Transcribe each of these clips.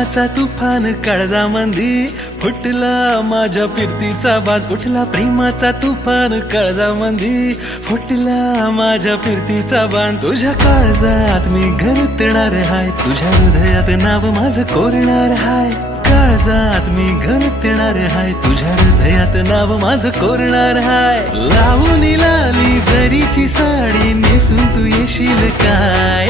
प्रेमाचा तुफान काळजामंदी फुटला, माझ्या फिरतीचा बांध उठला. प्रेमाचा तुफान काळजामंदी फुटला, माझ्या फिरतीचा बांध. तुझ्या काळजात मी घरतणार हाय, तुझ्या हृदयात नाव माझं कोरणार हाय. काळजात मी घरतणार हाय, तुझ्या हृदयात नाव माझं कोरणार हाय. लावून लाली जरीची साडी नेसून तू येशील काय?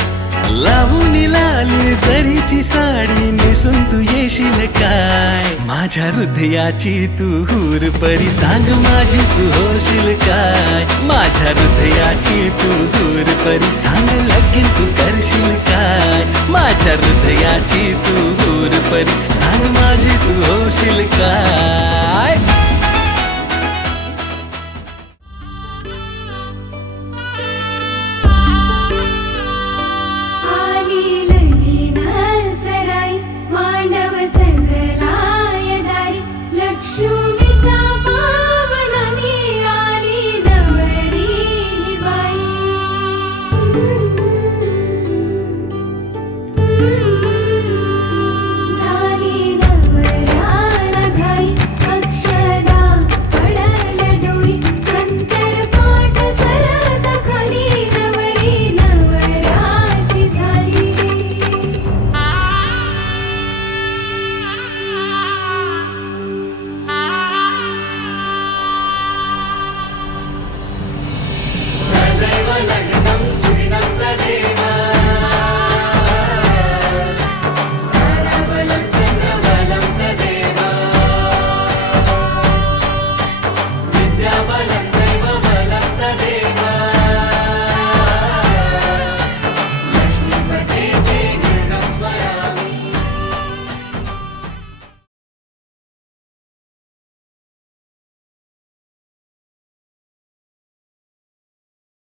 लावून लाली जरीची साडी नेसून तू येशील काय? माझ्या हृदयाची तू हूर परी सांग माझी तू होशील काय? माझ्या हृदयाची तू हूर परी सांग लगीन तू करशील काय? माझ्या हृदयाची तू हूर परी सांग माझी तू होशील काय?